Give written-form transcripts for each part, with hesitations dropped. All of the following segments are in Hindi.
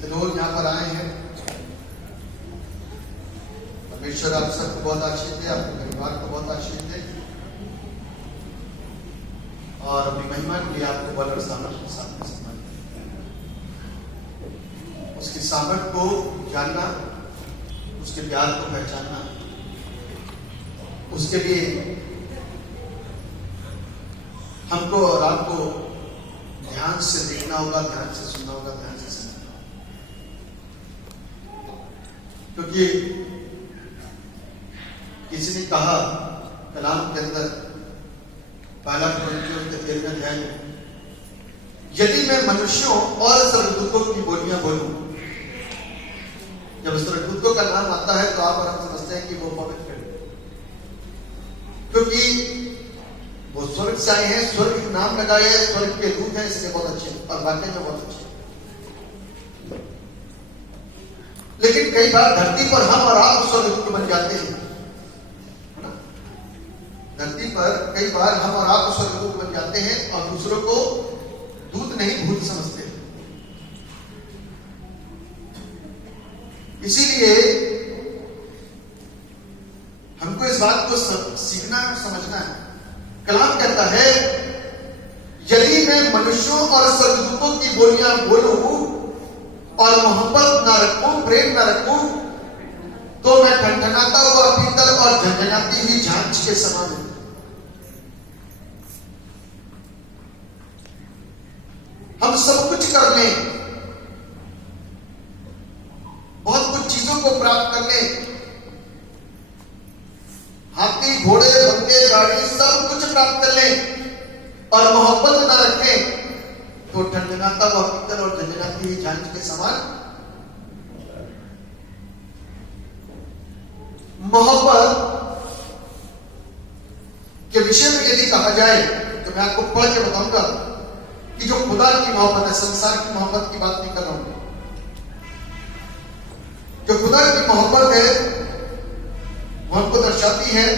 जितने लोग यहाँ पर आए हैं, परमेश्वर आप सबको बहुत आशीष दे, आपके परिवार को बहुत आशीष दे और अपनी महिमा के लिए आपको बल और सामर्थ्य के साथ में सम्मान दे। उसकी सामर्थ्य को जानना, उसके प्यार को पहचानना, उसके लिए हमको और आपको ध्यान से देखना होगा, ध्यान से सुनना होगा, ध्यान से समझना होगा। क्योंकि किसी ने कहा कलाम के अंदर पहला कुरिन्थियों के 13वें अध्याय में, यदि मैं मनुष्यों और स्वर्गदूतों की बोलियां बोलूं, जब स्वर्गदूतों का नाम आता है तो आप और हम समझते हैं कि वो पवित्र है, क्योंकि वो स्वर्ग से आए हैं, स्वर्ग के नाम लगाए हैं, स्वर्ग के दूत हैं, इसलिए बहुत अच्छे और वाकई में बहुत अच्छे। लेकिन कई बार धरती पर हम और आप स्वर्गदूत बन जाते हैं, है ना? धरती पर कई बार हम और आप स्वर्गदूत बन जाते हैं और दूसरों को दूत नहीं भूत समझते हैं। इसीलिए हमको इस बात को सीखना समझना है। कलाम कहता है, यदि मैं मनुष्यों और स्वर्गदूतों की बोलियां बोलूं और मोहब्बत ना रखूं, प्रेम ना रखूं, तो मैं ठनठनाता हुआ पीतल और झनझनाती हुई झांझ के समान हूं। हम सब कुछ कर लें, बहुत कुछ चीजों को प्राप्त कर लें, हाथी घोड़े बंगे गाड़ी सब कुछ प्राप्त कर लें और मोहब्बत ना रखें, तो ठंडनाता हुआ पीतल और झंझनाती हुई झांझ के समान। मोहब्बत के विषय में यदि कहा जाए तो मैं आपको पढ़ के बताऊंगा कि जो खुदा की मोहब्बत है, संसार की मोहब्बत की बात नहीं कर रहा हूं, जो खुदा की मोहब्बत है वो हमको दर्शाती है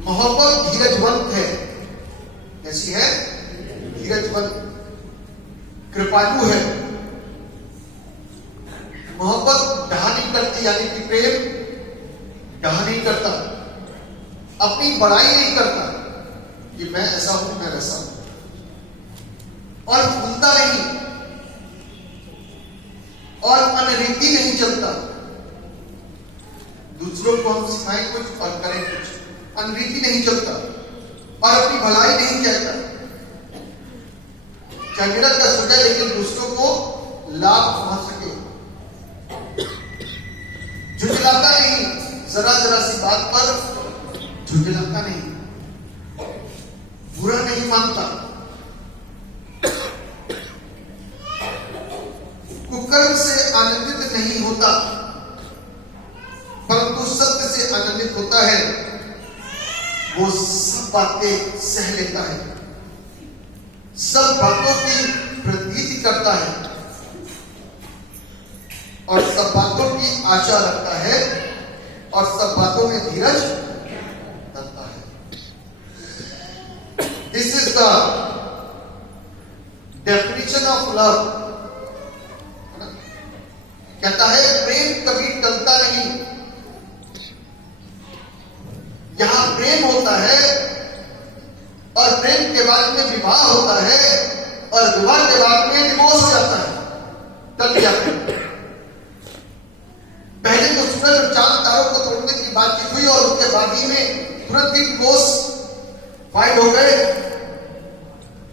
मोहब्बत धीरजवंत है। कैसी है? धीरजवंत, कृपालु है। मोहब्बत डहा नहीं करती, यानी कि प्रेम डहा नहीं करता, अपनी बड़ाई नहीं करता कि मैं ऐसा हूं, मैं वैसा हूं, और भूलता नहीं और अनरीति नहीं चलता। दूसरों को हम सिखाएं कुछ और करें कुछ, अनरीति नहीं चलता और अपनी भलाई नहीं कहता। चाहे मेरा कष्ट हो जाए लेकिन दूसरों को लाभ पहुंच सके। झुंझलाता नहीं, जरा जरा सी बात पर झुंझलाता नहीं, बुरा नहीं मानता, कुकर्म से आनंदित नहीं होता, परंतु सत्य से आनंदित होता है। वो सब बातें सह लेता है, सब बातों की प्रतीति करता है और सब बातों की आशा रखता है और सब बातों में धीरज रखता है। This is the definition of love. कहता है प्रेम कभी टलता नहीं। यहां प्रेम होता है और प्रेम के बाद में विवाह होता है और विवाह के बाद में डिवोर्स हो जाता है, टल गया प्रेम। पहले तो सूरज और चांद तारों को तोड़ने की बातचीत हुई और उसके बाद ही में तुरंत ही डिवोर्स फाइट हो गए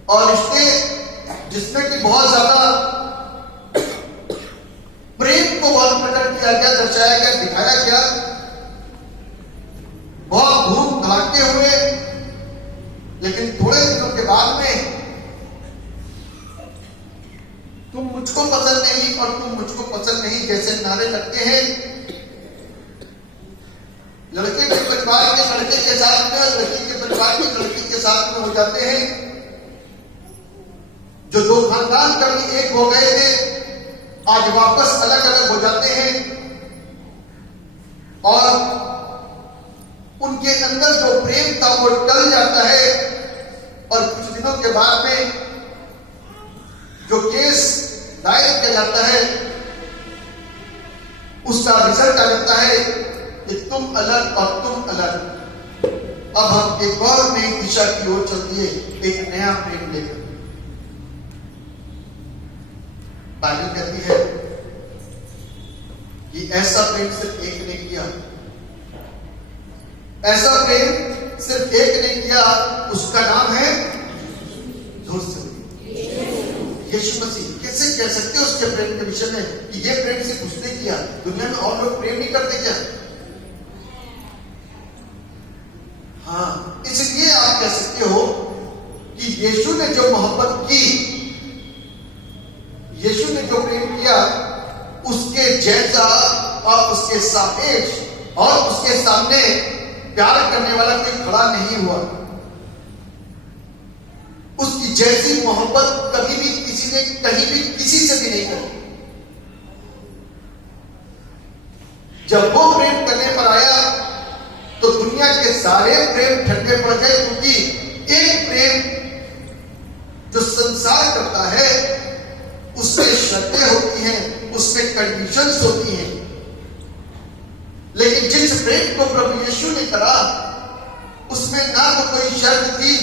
और रिश्ते जिसमें कि बहुत ज्यादा प्रेम को बहुत प्रकट किया गया, दर्शाया गया, दिखाया गया, बहुत धूम धड़ाके हुए। लेकिन थोड़े दिनों के बाद में तुम मुझको पसंद नहीं और तुम मुझको पसंद नहीं जैसे नारे लगते हैं। लड़के के परिवार के लड़के के साथ में, लड़की के परिवार के लड़की के साथ में हो जाते हैं। जो दो खानदान कभी एक हो गए थे आज वापस अलग अलग हो जाते हैं और उनके अंदर जो प्रेम था वो टल जाता है और कुछ दिनों बाद में जो केस दायर किया जाता है उसका रिजल्ट आ जाता है कि तुम अलग और तुम अलग। अब हम एक और नई दिशा की ओर चलती है, एक नया प्रेम लेकर। बाइबल कहती है कि ऐसा प्रेम सिर्फ एक ने किया, ऐसा प्रेम सिर्फ एक ने किया, उसका नाम है जोर से यीशु मसीह। कैसे कह सकते हो उसके प्रेम के विषय में कि ये प्रेम सिर्फ उसने किया? दुनिया में और लोग प्रेम नहीं करते क्या? हाँ, इसलिए आप कह सकते हो कि यीशु ने जो मोहब्बत की, यीशु ने जो प्रेम किया, उसके जैसा और उसके सापेक्ष और उसके सामने प्यार करने वाला कोई खड़ा नहीं हुआ। उसकी जैसी मोहब्बत कभी भी किसी ने कहीं भी किसी से भी नहीं करी। जब वो प्रेम करने पर आया तो दुनिया के सारे प्रेम ठंडे पड़ गए, क्योंकि एक प्रेम जो संसार करता है उसमें शर्तें होती हैं, उसमें कंडीशंस होती हैं। लेकिन जिस प्रेम को प्रभु यीशु ने करा उसमें ना तो कोई शर्त थी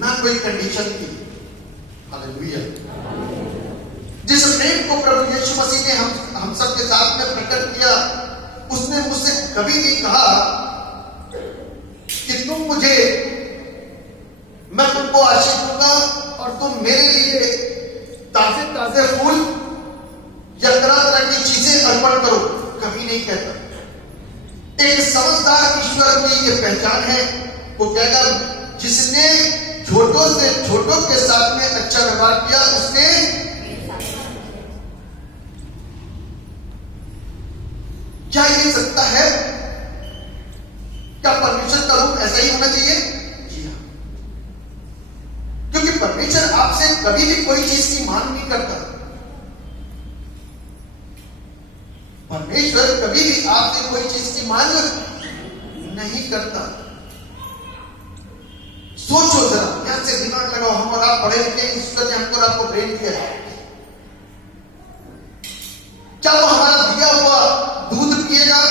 ना कोई कंडीशन थी। हालेलुया। जिस प्रेम को प्रभु यीशु मसीह ने हम सबके साथ में प्रकट किया, उसने मुझसे कभी नहीं कहा कि मैं तुमको आशीष दूंगा और तुम मेरे लिए ताजे ताजे फूल या तरह तरह की चीजें अर्पण करो। कभी नहीं कहता। एक समझदार ईश्वर की यह पहचान है। वो कहेगा जिसने छोटों से छोटों के साथ में अच्छा व्यवहार किया उसने क्या ये सकता है? क्या परमेश्वर का रूप ऐसा ही होना चाहिए? जी हाँ, क्योंकि परमेश्वर आपसे कभी भी कोई चीज की मांग नहीं करता। परमेश्वर कभी भी आपसे कोई चीज की मांग नहीं करता। सोचो जरा, ध्यान से दिमाग लगाओ। हम और आप पढ़े लिखे, ईश्वर ने हमको और आपको ब्रेन दिया है। क्या वो हमारा दिया हुआ दूध पिएगा?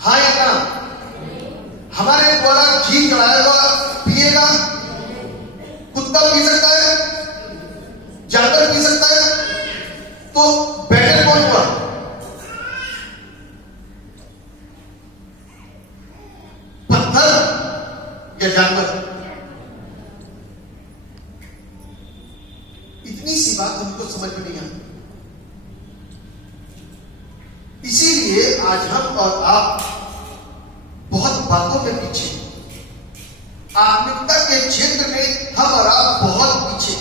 हाँ या ना? हमारे द्वारा घी चढ़ाया हुआ पिएगा? कुत्ता पी सकता है? जानवर पी सकता है? तो बेटर कौन हुआ? पत्थर या जानवर? इतनी सी बात हमको समझ में नहीं आती। इसीलिए आज हम और आप बहुत बातों में पीछे, आत्मिकता के क्षेत्र में हम और आप बहुत पीछे।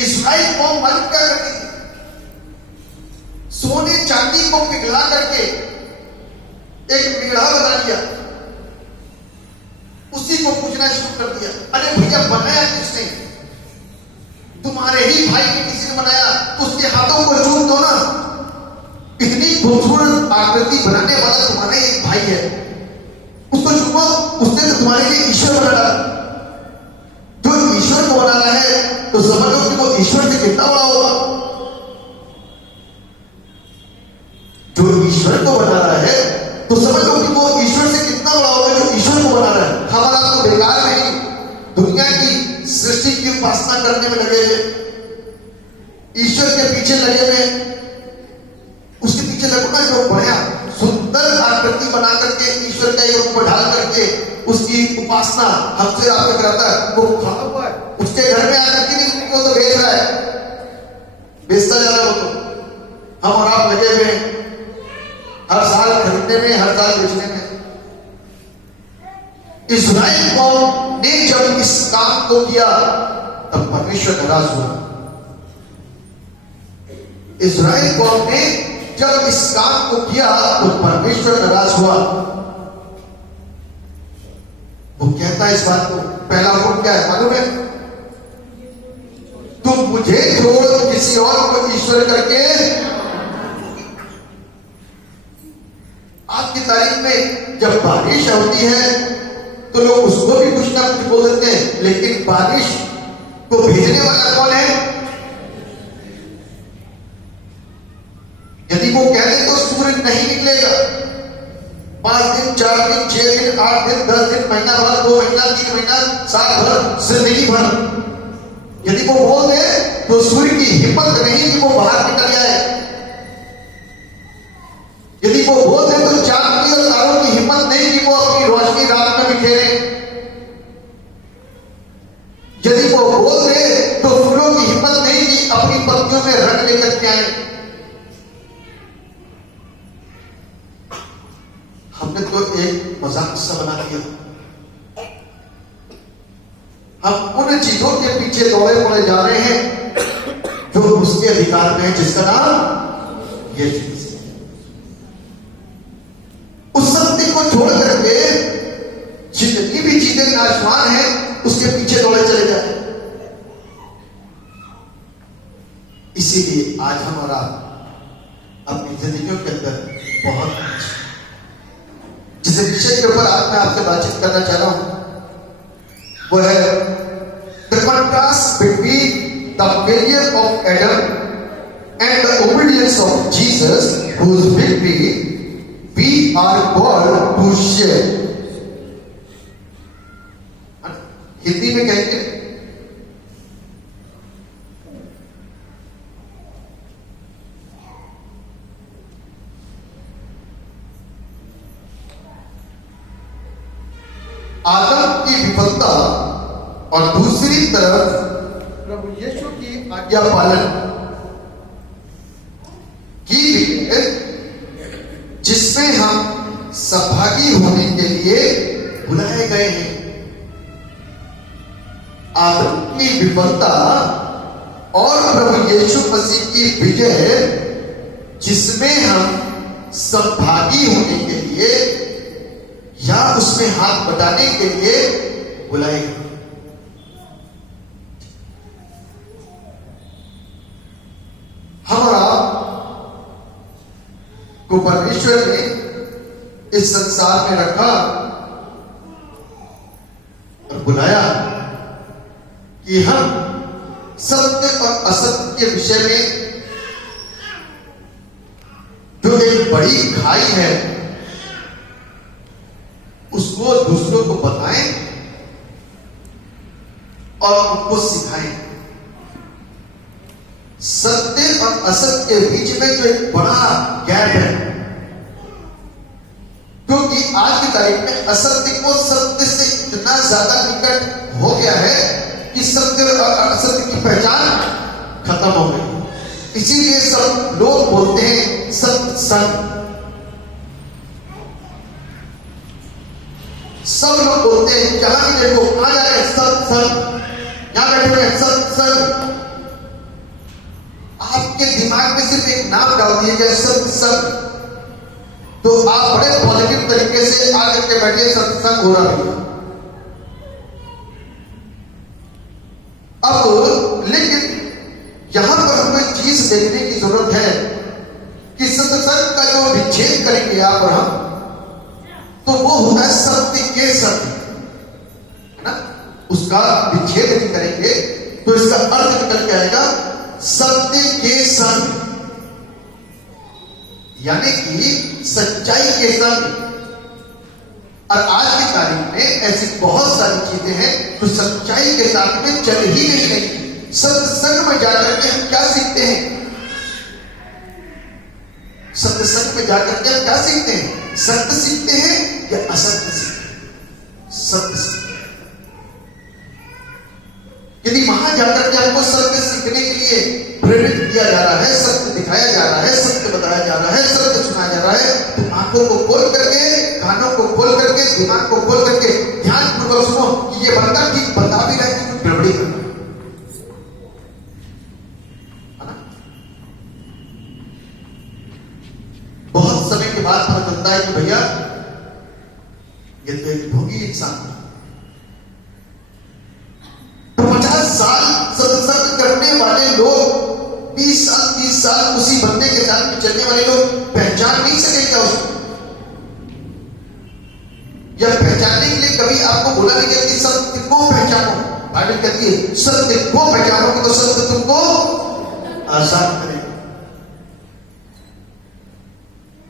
इस्राएल कौम मालिक क्या करती थी? सोने चांदी को पिघला करके एक मेढ़ा बना लिया, उसी को पूजना शुरू कर दिया। अरे भैया, बनाया किसने? तुम्हारे ही भाई ने किसी ने बनाया, तो उसके हाथों को चूम दो ना। इतनी खूबसूरत आकृति बनाने वाला तुम्हारा एक भाई है, उसको चूमो। उसने तो तुम्हारे लिए ईश्वर बना डाला। जो ईश्वर को बनाना है तो समझ लो कि वो ईश्वर से कितना बड़ा होगा। जो ईश्वर को बना रहा है तो समझ लो कि वो ईश्वर से कितना बड़ा होगा जो ईश्वर को बना रहा है। हमारा तो बेकार नहीं, दुनिया की सृष्टि की उपासना करने में लगे हुए, ईश्वर के पीछे लगे हुए। उसके पीछे लगो ना, जो बढ़िया सुंदर आकृति बना करके ईश्वर का एक रूप ढाल करके उसकी उपासना हमसे आपको कराता है, वो खड़ा हुआ है। उसके घर में आकर के नहीं, वो तो बेच रहा है, बेचता जा रहा है। वो तो हम और आप लगे हुए हैं हर साल खरीदने में, हर साल बेचने में। इस्राएल कौम ने जब इस काम को किया तब परमेश्वर नाराज हुआ। इस्राएल कौम ने जब इस काम को किया तो परमेश्वर नाराज हुआ। वो कहता है इस बात को, पहला हुक्म क्या है मालूम है? तुम मुझे छोड़ किसी और को ईश्वर करके। आज की तारीख में जब बारिश होती है तो लोग उसको भी कुछ ना कुछ बोल देते हैं, लेकिन बारिश को भेजने वाला कौन है? यदि वो कह दे तो सूरज नहीं निकलेगा। 5 दिन, 4 दिन, 6 दिन, 8 दिन, 10 दिन, महीना भर, 2 महीना, 3 महीना, साल भर, जिंदगी भर यदि वो बोल दे तो सूर्य की हिम्मत नहीं कि वो बाहर निकल जाए। यदि वो बोल दे तो चांद की और तारों की हिम्मत नहीं कि वो अपनी रोशनी रात में बिखेरे। यदि वो बोल दे तो फूलों की हिम्मत नहीं कि अपनी पत्तियों में रंग लेकर के आए। हमने तो एक मजाक सा बना दिया। हम उन चीजों के पीछे दौड़े पड़े जा रहे हैं जो उसके अधिकार में है, जिसका नाम ये चीज। उस सत्य को छोड़ करके जितनी भी चीजें नाशवान है उसके पीछे दौड़े चले जाए। इसीलिए आज हमारा अपनी जिंदगियों के अंदर बहुत जिस विषय के ऊपर आज मैं आपसे बातचीत करना चाह रहा हूं वो है the contrast between the failure of Adam and the obedience of Jesus whose victory we are called to share. Hindi में कहेंगे आदम की विफलता और दूसरी तरफ प्रभु यीशु की आज्ञा पालन की है, जिसमें हम सहभागी होने के लिए बुलाए गए हैं। आदम की विफलता और प्रभु यीशु मसीह की विजय, जिसमें हम सहभागी होने के लिए या उसमें हाथ बटाने के लिए बुलाए गए। हमारा को परमेश्वर ने इस संसार में रखा और बुलाया कि हम सत्य और असत्य के विषय में जो एक बड़ी खाई है उसको दूसरों को बताएं और उनको सिखाएं। सत्य और असत्य के बीच में जो एक बड़ा गैप है, क्योंकि आज की तारीख में असत्य को सत्य से इतना ज्यादा निकट हो गया है कि सत्य और असत्य की पहचान खत्म हो गई। इसीलिए सब लोग बोलते हैं सत्संग। सब लोग बोलते हैं, जहां भी देखो कहां जा रहे हैं सत्संग, यहां बैठे हुए हैं सत्संग। आपके दिमाग में सिर्फ एक नाम डाल दिया गया सत्संग, तो आप बड़े पॉजिटिव तरीके से आकर के बैठे सत्संग हो रहा है। अब लेकिन यहां पर हमें चीज देखने की जरूरत है कि सत्संग का जो विच्छेद करेंगे आप और हम, तो वो होता है सत्य के सत्य, है ना। उसका विच्छेद नहीं करेंगे तो इसका अर्थ निकल के आएगा सत्य के संग, यानी कि सच्चाई के संग। और आज की तारीख में ऐसी बहुत सारी चीजें हैं जो सच्चाई के साथ में चल ही नहीं रही। सत्संग में जाकर के हम क्या सीखते हैं? सत्संग में जाकर के हम क्या सीखते हैं? सत्य सीखते हैं या असत्य सीखते हैं? सत्य सीखते हैं। यदि वहां जाकर के हमको सत्य सीखने के लिए प्रेरित किया जा रहा है, सत्य दिखाया जा रहा है, सत्य बताया जा रहा है, सत्य सुनाया जा रहा है, तो आंखों को खोल करके, कानों को खोल करके, दिमाग को खोल करके ध्यान पूर्वक सुनो कि ये बंदा ठीक बता भी रहा है कि कुछ गड़बड़ी कर रहा है। बहुत समय के बाद पता चलता है कि भैया ये तो एक ढोंगी इंसान है। 50 साल सत्संग करने वाले लोग, 20 साल 30 साल उसी बंदे के साथ में चलने वाले लोग पहचान नहीं सके क्या उसको? या पहचानने के लिए कभी आपको बोला नहीं गया कि सत्य को पहचानो। बाइबल कहती है सत्य को पहचानोगे तो सत्य तुमको आजाद करेगा।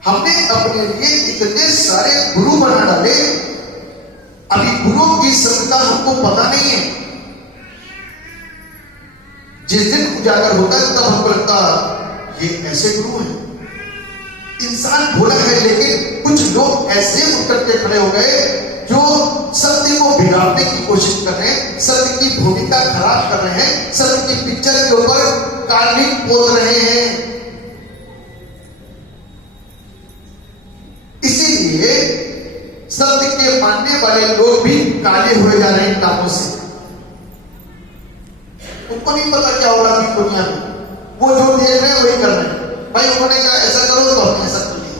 हमने अपने लिए इतने सारे गुरु बना डाले, अभी गुरुओं की सत्यता हमको पता नहीं है। जिस दिन उजागर होता है तब हमको लगता ये ऐसे गुरु हैं। इंसान भोला है, लेकिन कुछ लोग ऐसे उठ करके खड़े हो गए जो सत्य को बिगाड़ने की कोशिश कर रहे हैं, सत्य की भूमिका खराब कर रहे हैं, सत्य की पिक्चर के ऊपर कालिक पोत रहे हैं। इसीलिए सत्य के मानने वाले लोग भी काले हुए जा रहे हैं कामों से। उनको नहीं पता क्या हो रहा है दुनिया में, वो जो देख रहे हैं वही कर रहे हैं। भाई उन्होंने कहा ऐसा करो तो हमने ऐसा कर लिया,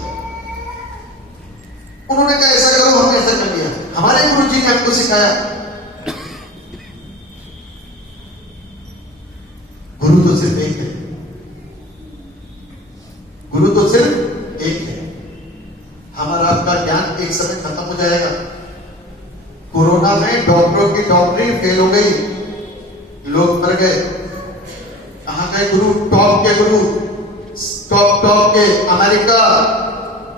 उन्होंने कहा ऐसा करो हमने ऐसा कर लिया। हमारे गुरु जी ने हमको सिखाया, गुरु तो सिर्फ एक है, गुरु तो सिर्फ एक है। हमारा आपका ज्ञान एक समय खत्म हो जाएगा। कोरोना में डॉक्टरों की डॉक्टरी फेल हो गई, लोग मर गए। कहां गए गुरु? टॉप के गुरु, टॉप के अमेरिका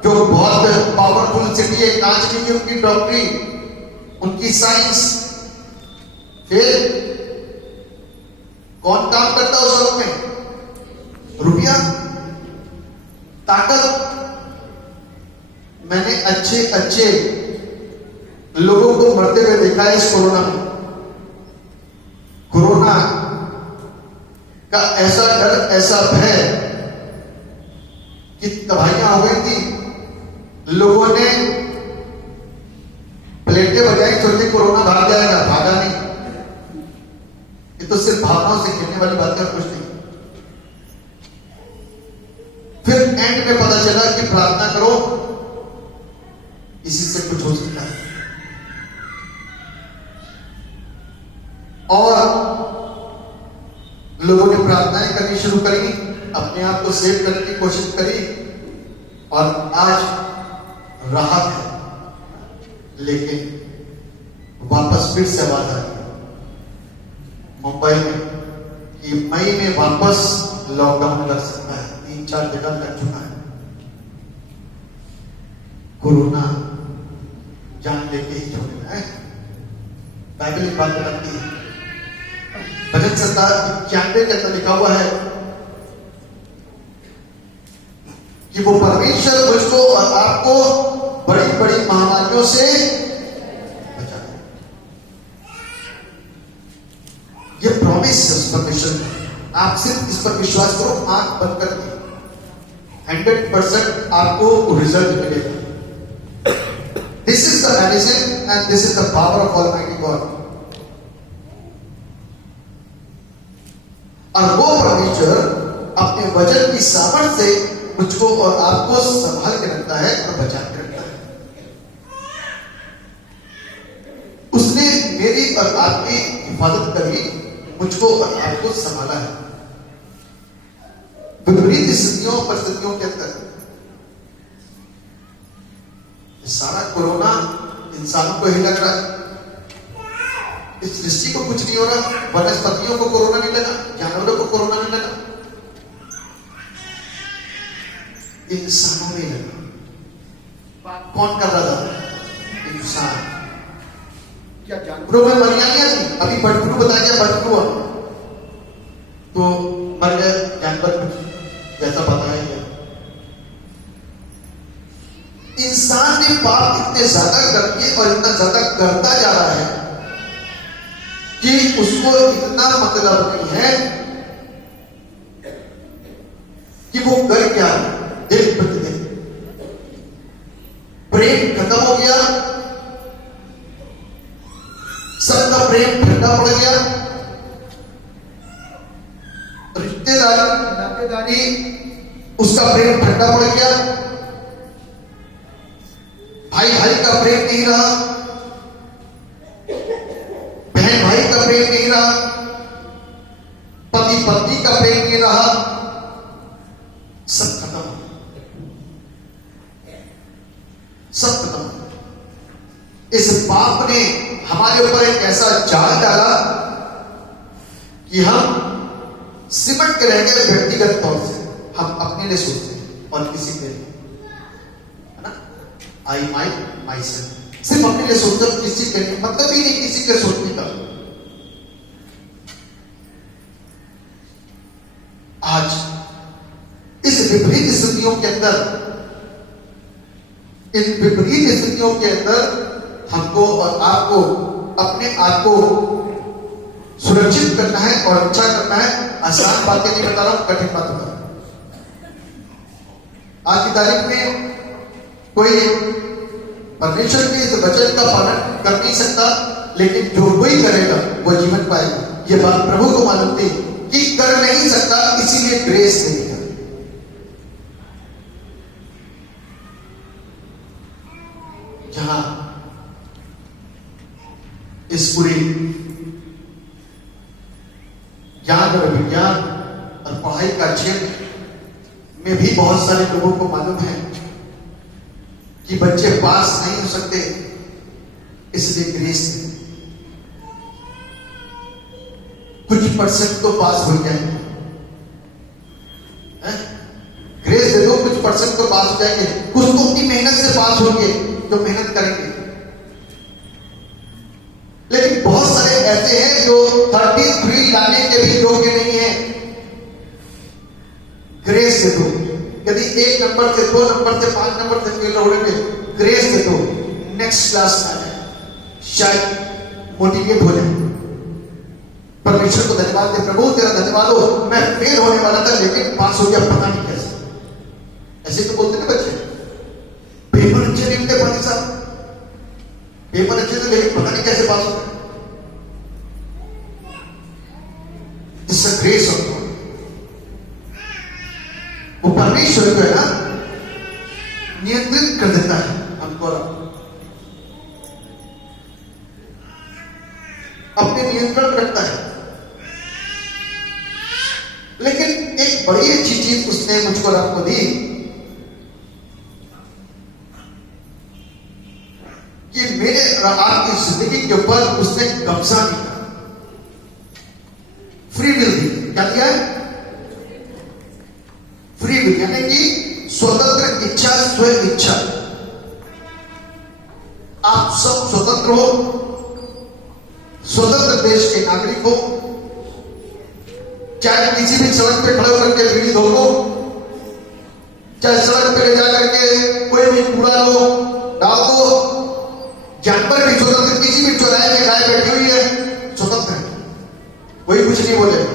जो बहुत पावरफुल सिटी है, कांच की उनकी डॉक्टरी, उनकी साइंस फेल। कौन काम करता है उस वक्त में? रुपया, ताकत। मैंने अच्छे अच्छे लोगों को मरते हुए देखा है इस कोरोना में। कोरोना का ऐसा डर, ऐसा भय कि तबाहियां हो गई थी। लोगों ने प्लेटें बजाई, सोचे कोरोना भाग जाएगा, भागा नहीं। ये तो सिर्फ भावनाओं से खेलने वाली बातें और कुछ नहीं। फिर एंड में पता चला कि प्रार्थना करो, इसी से कुछ हो सकता है। और लोगों ने प्रार्थनाएं करनी शुरू करी, अपने आप को सेव करने की कोशिश करी, और आज राहत है। लेकिन वापस फिर से आवाज आ गई मुंबई में कि मई में वापस लॉकडाउन लग सकता है। 3-4 जगह लग चुका है। कोरोना जान लेके ही छोड़ेगा है। बाइबल एक बात बताती है, भजन संहिता 91 के अंदर लिखा हुआ है कि वो परमेश्वर मुझको और आपको बड़ी बड़ी महामारियों से बचाए। ये प्रॉमिस है परमेश्वर का। आप सिर्फ इस पर विश्वास करो, आंख बंद करके 100% आपको रिजल्ट मिलेगा। This is the medicine and this is the power of Almighty God. और वो परमेश्वर अपने वचन की सामर्थ से मुझको और आपको संभाल के रखता है और बचा के रखता है। उसने मेरी और आपकी हिफाजत करी, मुझको और आपको संभाला है विपरीत स्थितियों परिस्थितियों के अंदर। सारा कोरोना इंसानों को ही लग रहा है, इस सृष्टि को कुछ नहीं हो रहा। वनस्पतियों को कोरोना नहीं लगा, जानवरों को कोरोना नहीं लगा, इंसानों में लगा। कौन कर रहा था? इंसान। क्या जानवरों में मरियालियां थी? अभी बर्ड फ्लू बताया गया, बर्ड फ्लू तो मर गए जानवर, जैसा बताया गया। इंसान ने पाप इतने ज्यादा कर दिए और इतना ज्यादा करता जा रहा है कि उसको इतना मतलब नहीं है कि वो कर क्या दिन प्रतिदिन। प्रेम खत्म हो गया, सबका प्रेम ठंडा पड़ गया, नातेदारी उसका प्रेम ठंडा पड़ गया, भाई भाई का प्रेम नहीं रहा, बहन भाई का प्रेम नहीं रहा, पति पत्नी का प्रेम नहीं रहा, सब खत्म, सब खत्म। इस पाप ने हमारे ऊपर एक ऐसा जाल डाला कि हम सिमट के रह गए व्यक्तिगत तौर से। हम अपने लिए सोचते हैं और किसी के लिए, है ना, आई माई सेल्फ, सिर्फ अपने लिए सोचते हैं, किसी के लिए मतलब ही नहीं किसी के सोचने का। आज इस विपरीत स्थितियों के अंदर, इन विपरीत स्थितियों के अंदर हमको और आपको अपने आप को सुरक्षित करना है और अच्छा करना है। आसान बातें नहीं बता रहा हूं, कठिन बात बता रहा हूं। आज की तारीख में कोई परमेश्वर के इस वचन का पालन कर नहीं सकता, लेकिन जो कोई करेगा वो जीवन पाएगा। ये बात प्रभु को मालूम थी कि कर नहीं सकता, इसीलिए ग्रेस नहीं दिया। जहां इस पूरी ज्ञान और विज्ञान और पढ़ाई का क्षेत्र में भी बहुत सारे लोगों को मालूम है कि बच्चे पास नहीं हो सकते, इसलिए ग्रेस नहीं। कुछ परसेंट तो पास हो जाएंगे, ग्रेस दे दो, कुछ परसेंट तो पास हो जाएंगे। कुछ तो अपनी मेहनत से पास होंगे जो मेहनत करेंगे, लेकिन बहुत सारे ऐसे हैं जो 33 लाने के भी योग्य नहीं है। ग्रेस दे दो, यदि 1 नंबर से 2 नंबर से 5 नंबर से फेल हो रहे, ग्रेस दे दो, नेक्स्ट क्लास में आ जाए, शायद मोटिवेट हो जाए। परमेश्वर को धन्यवाद दे, प्रभु तेरा धन्यवाद हो, मैं फेल होने वाला था लेकिन पास हो गया, पता नहीं कैसे। ऐसे तो बोलते ना बच्चे, पेपर अच्छे नहीं होते पानी साहब, पेपर अच्छे थे लेकिन पता नहीं कैसे पास हो गए। This is grace of God. वो परमेश्वर जो है ना, नियंत्रित कर देता है हमको, अपने नियंत्रण रखता है। लेकिन एक बड़ी अच्छी चीज उसने मुझको और आपको दी कि मेरे और आपकी जिंदगी के ऊपर उसने कब्जा नहीं किया, फ्री विल दी। क्या दिया है? फ्री विल, यानी कि स्वतंत्र इच्छा, स्व इच्छा। आप सब स्वतंत्र हो, स्वतंत्र देश के नागरिक हो, चाहे किसी भी सड़क पे खड़े होकर के बीड़ी धो लो, चाहे सड़क पे ले जाकर के कोई भी कूड़ा लो डाल दो, जानवर भी स्वतंत्र, किसी भी चौराहे में गाय बैठी हुई है स्वतंत्र है, कोई कुछ नहीं बोलेगा।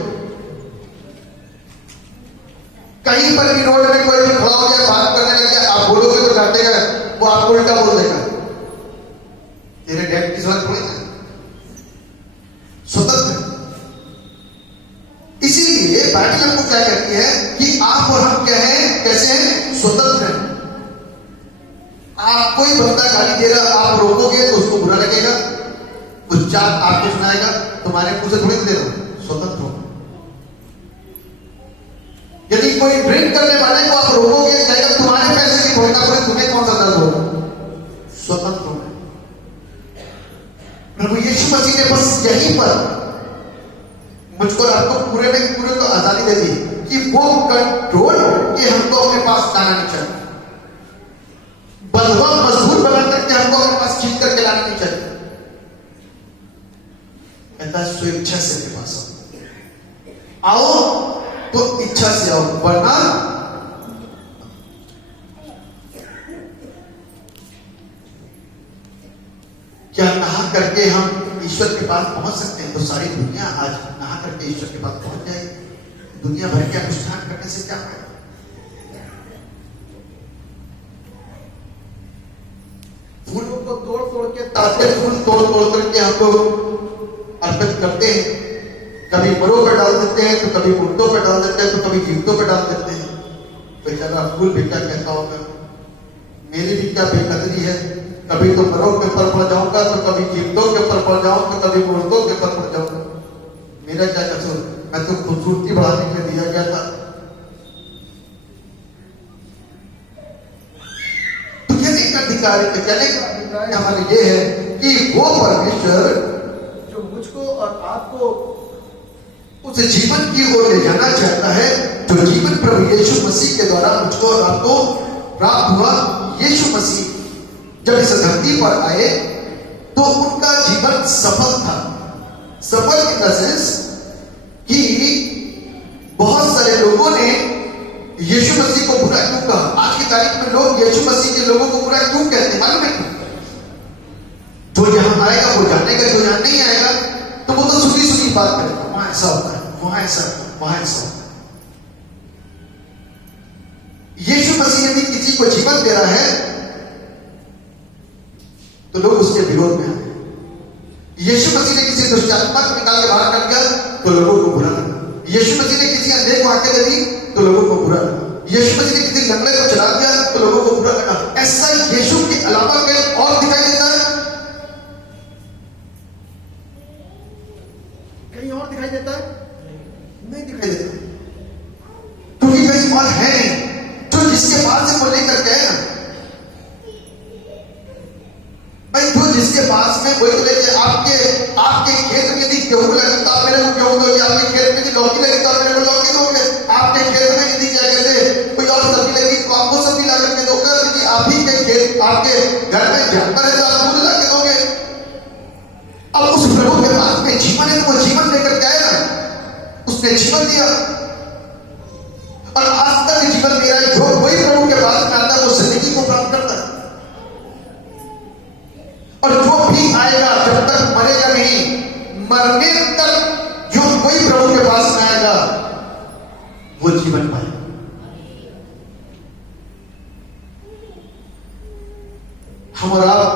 कहीं पर भी रोड में कोई भी खड़ा हो जाए, बात करने लगे, आप बोलोगे तो डांटेगा, वो आपको उल्टा बोल देगा, तेरे डैड की जरूरत थोड़ी ना, स्वतंत्र। इसीलिए बाइबल हमको क्या कहती है कि आप और हम क्या हैं, कैसे हैं, स्वतंत्र हैं। आप कोई बंदा गाली दे रहा, आप रोकोगे तो उसको बुरा लगेगा, कुछ चार आपको सुनाएगा, तुम्हारे मुंह से थोड़ी दे रहा हूं, स्वतंत्र हो। यदि कोई ड्रिंक करने वाले को आप रोकोगे, कहेगा तुम्हारे पैसे की भोगना पड़े, तुम्हें कौन सा दर्द होगा, स्वतंत्र हो। प्रभु यीशु मसीह ने बस यहीं पर मुझको और आपको पूरे में पूरे को आजादी दे दी कि वो कंट्रोल कि हमको अपने पास लाना नहीं चाहिए, बंधुआ मजबूर बना करके हमको अपने पास खींच करके लाना नहीं चाहिए। कहता स्वेच्छा से मेरे पास आओ, तो इच्छा से आओ, वरना क्या नहा करके हम ईश्वर के पास पहुंच सकते हैं? तो सारी दुनिया आज नहा करके ईश्वर के पास पहुंच जाएगी। दुनिया भर के अनुष्ठान करने से क्या फायदा? फूलों को तोड़ तोड़ के, ताजे फूल तोड़ तोड़ करके हम लोग अर्पित करते हैं, कभी मरों पर डाल देते हैं, तो कभी मुर्दों पर डाल देते हैं, तो कभी जीवतों पर डाल देते हैं। बेचारा फूल भी क्या कहता होगा, मेरी भी क्या बेकदरी है, कभी तो मरों के ऊपर पड़ जाऊंगा, तो कभी जीवतों के ऊपर पड़ जाऊंगा, तो कभी मुर्दों के ऊपर पड़ जाऊंगा, मेरा क्या कसूर, मैं तो खूबसूरती बढ़ाने के लिए दिया गया था। तो कहने का अधिकार है, कहने का अधिकार राय हमारी ये है कि वो परमेश्वर जो मुझको और आपको उस जीवन की ओर ले जाना चाहता है, जो जीवन प्रभु यीशु मसीह के द्वारा मुझको और आपको प्राप्त हुआ। यीशु मसीह जब इस धरती पर आए तो उनका जीवन सफल था। सफल इन द सेंस कि बहुत सारे लोगों ने यीशु मसीह को बुरा क्यों कहा। आज की तारीख में लोग यीशु मसीह के लोगों को बुरा क्यों कहते हैं मालूम है? जो यहां आएगा वो जानेगा, जो यहां नहीं आएगा तो वो तो सुनी सुनी बात करेगा, वहां ऐसा होता है, वहां ऐसा होता है, वहां ऐसा होता है। यीशु मसीह यदि किसी को जीवन दे रहा है तो लोग उसके विरोध में आए। यीशु मसीह ने किसी दुष्ट आत्मा को निकाल के बाहर कर दिया तो लोगों को बुरा लगा। यीशु मसीह ने किसी अंधे को आंखें दे दी तो लोगों को बुरा लगा। यीशु मसीह ने किसी लंगड़े को चला दिया तो लोगों को बुरा लगा। ऐसा यीशु के अलावा कहीं और दिखाई देता है? कहीं और दिखाई देता है? नहीं दिखाई देता, क्योंकि कहीं और है नहीं। जो जिसके पास से वो लेकर के ना भाई, जो जिसके पास में वही तो लेके आपके खेत में यदि गेहूं लगे तो आप मेरे को गेहूं दोगे, आपके खेत में यदि लौकी लगी तो आप मेरे को लौकी दोगे, आपके खेत में यदि क्या कहते कोई और सब्जी लगी तो आपको सब्जी ला करके दोगे, यदि आप ही के खेत आपके घर में जानवर है तो आप दूध ला के दोगे। अब उस प्रभु के पास में जीवन है तो वो जीवन लेकर के आया ना, उसने जीवन दिया और आज तक जीवन दे रहा है। जो वही प्रभु के पास में आता है वो जिंदगी को प्राप्त करता है, और जो भी आएगा जब तक मरेगा नहीं, मरने तक जो कोई प्रभु के पास में आएगा वो जीवन पाएगा। हम और आप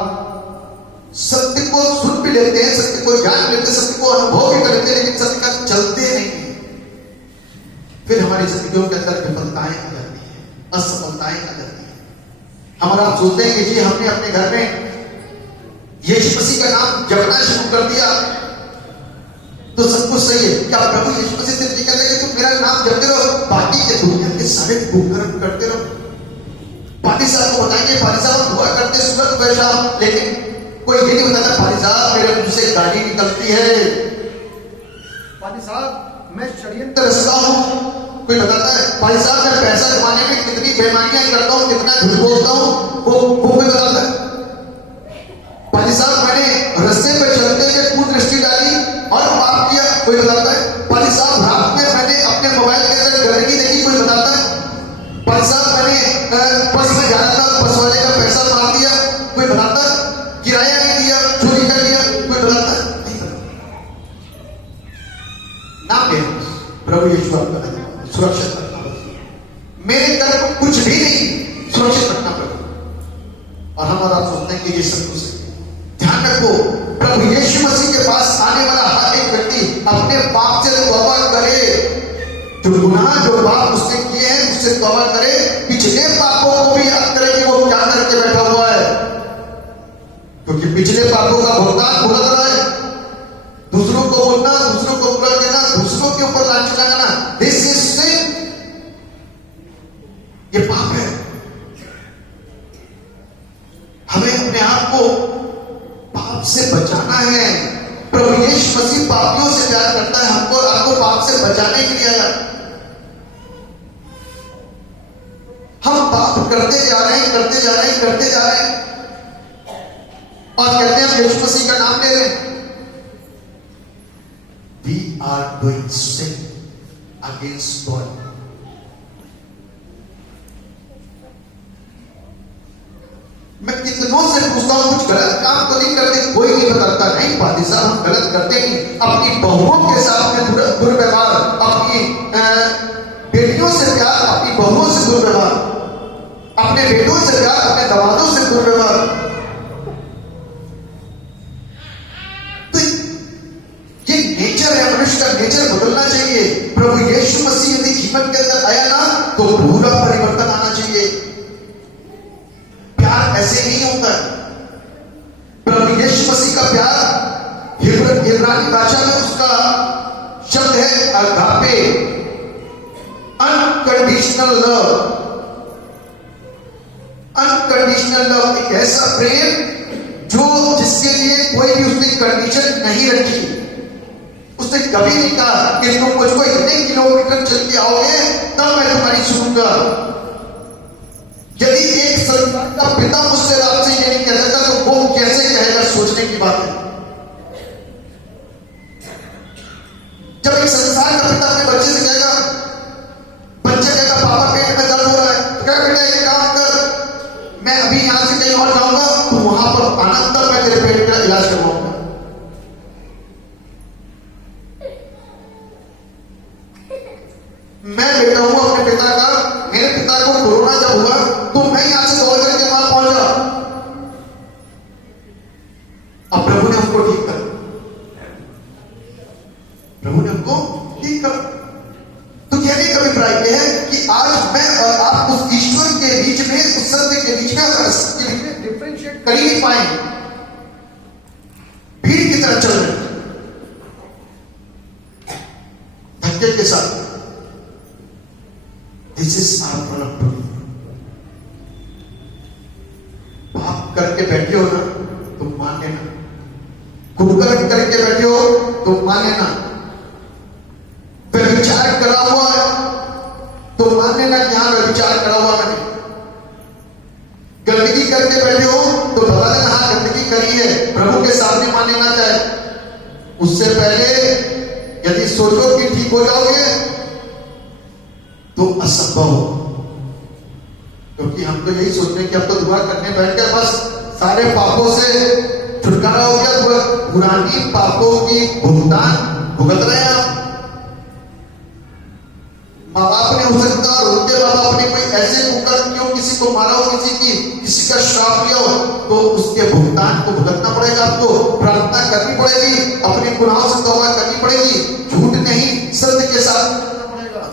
सत्य को सुन भी लेते हैं, सत्य को जान लेते हैं, सत्य को अनुभव भी कर लेते हैं, लेकिन सत्य का चलते नहीं। फिर हमारी जिंदगियों के अंदर विफलताएं आ जाती है, असफलताएं आ जाती है। हम और आप सोचते हैं कि जी हमने अपने घर में यीशु मसीह का नाम जपना शुरू कर दिया तो सब कुछ सही है। क्या प्रभु यीशु मसीह से कहता है कि तुम मेरा नाम जपते रहो, बाकी के दुनिया के सारे कुकर्म करते रहो? पादी साहब को बताएंगे, पादी साहब दुआ करते सूरत बैठा, लेकिन कोई ये नहीं बताता पादी साहब मेरे मुंह से गाली निकलती है, पादी साहब मैं षड्यंत्र रचता हूं। कोई बताता है पादी साहब मैं पैसा कमाने में कितनी बेईमानियां करता हूं, कितना झूठ बोलता हूं, वो कोई बताता है। पादी साहब मैंने रस्ते पे चलते हुए कुदृष्टि डाली और पाप किया, कोई बताता है। पादी साहब रात में मैंने अपने मोबाइल के अंदर गंदगी देखी, कोई बताता है। पादी साहब मैंने बस में जाना था, बस वाले का पैसा मार दिया, कोई बताता है। किराया नहीं दिया, चोरी कर लिया, कोई बताता है? नहीं बताता। नाम ले प्रभु यीशु आपका सुरक्षित रखना, मेरे तरफ कुछ भी नहीं, सुरक्षित रखना प्रभु। और हम और आप सोचते हैं कि ये सब कुछ ध्यान रखो, प्रभु यीशु मसीह के पास आने वाला हर एक व्यक्ति अपने पाप से तौबा करे। जो गुनाह जो पाप उसने किए हैं उससे तौबा करे, पिछले पापों को भी याद करे कि वो क्या करके बैठा हुआ है, क्योंकि पिछले पापों का भुगतान भुगत रहा है। दूसरों को बोलना, दूसरों को बुरा कहना, दूसरों के ऊपर लांछन लगाना, दिस इज सिन, ये पाप है। हमें अपने आप को पाप से बचाना है। प्रभु यीशु मसीह पापियों से प्यार करता है, हमको और आपको पाप से बचाने के लिए आया। हम पाप करते जा रहे हैं, करते जा रहे हैं, करते जा रहे हैं और कहते हैं हम यीशु मसीह का नाम ले रहे हैं। We are doing sin against God. मैं कितनों से पूछता हूं कुछ गलत काम तो नहीं करते, कोई नहीं बताता। नहीं पादी साहब हम गलत करते नहीं, अपनी बहुओं के साथ में दुर्व्यवहार, अपनी बेटियों से प्यार, अपनी बहुओं से दुर्व्यवहार, अपने बेटों से प्यार, अपने दमादों से दुर्व्यवहार। तो ये नेचर है, मनुष्य का नेचर बदलना चाहिए। प्रभु यीशु मसीह यदि जीवन के अंदर आया ना तो पूरा परिवर्तन आना चाहिए। प्यार ऐसे नहीं होता। प्रभु यीशु मसीह का प्यार इब्रानी भाषा में उसका शब्द है agape, unconditional love. Unconditional love एक ऐसा प्रेम जो जिसके लिए कोई भी उसने कंडीशन नहीं रखी, उसने कभी नहीं कहा कि तुम मुझको इतने किलोमीटर चल के आओगे तब मैं तुम्हारी सुनूंगा। यदि एक संसार का पिता मुझसे आपसे ये नहीं कह सकता तो वो कैसे कहेगा? सोचने की बात है। जब एक संसार का पिता अपने बच्चे से कहेगा, बच्चा कहेगा पापा पेट में दर्द हो रहा है, तो कहेगा बेटा एक काम कर, मैं अभी यहां से कहीं और जाऊंगा, तो वहां पर आना, तब मैं तेरे पेट का इलाज करवाऊंगा। मैं बेटा हूं अपने पिता का, मेरे पिता को कोरोना जब हुआ तो मैं यहां से दौड़ करके वहां पहुंचा, अब प्रभु ने हमको ठीक कर, प्रभु ने हमको ठीक कर। तो कहने का अभिप्राय यह है कि आज मैं और आप उस ईश्वर के बीच में, उस सत्य के बीच में और असत्य के बीच में डिफरेंशिएट कर ही नहीं पाएंगे, भीड़ की तरह चल रहे धक्के के साथ। This is our problem. पाप करके बैठे हो ना तो मान लेना, कुकर्म करके बैठे हो तो मान लेना, व्यभिचार करा हुआ है तो मान लेना कि हाँ व्यभिचार करा हुआ मैंने, गंदगी करके बैठे हो तो बता देना हाँ गंदगी करी है, प्रभु के सामने मान लेना चाहे। उससे पहले यदि सोचो कि ठीक हो जाओगे तो असंभव, क्योंकि हम तो यही सोचते हैं कि अब तो दुआ करने बैठ गए बस सारे पापों से छुटकारा हो गया, पुरानी पापों की भुगतान भुगत रहे हैं हम। माँ बाप ने हो सकता है और उनके माँ बाप ने कोई ऐसे कुकर्म किया, किसी को मारा हो, किसी का श्राप लिया हो, तो उसके भुगतान को भुगतना पड़ेगा। आपको प्रार्थना करनी पड़ेगी, अपने गुनाहों से तौबा करनी पड़ेगी, झूठ नहीं सत्य के साथ करना पड़ेगा।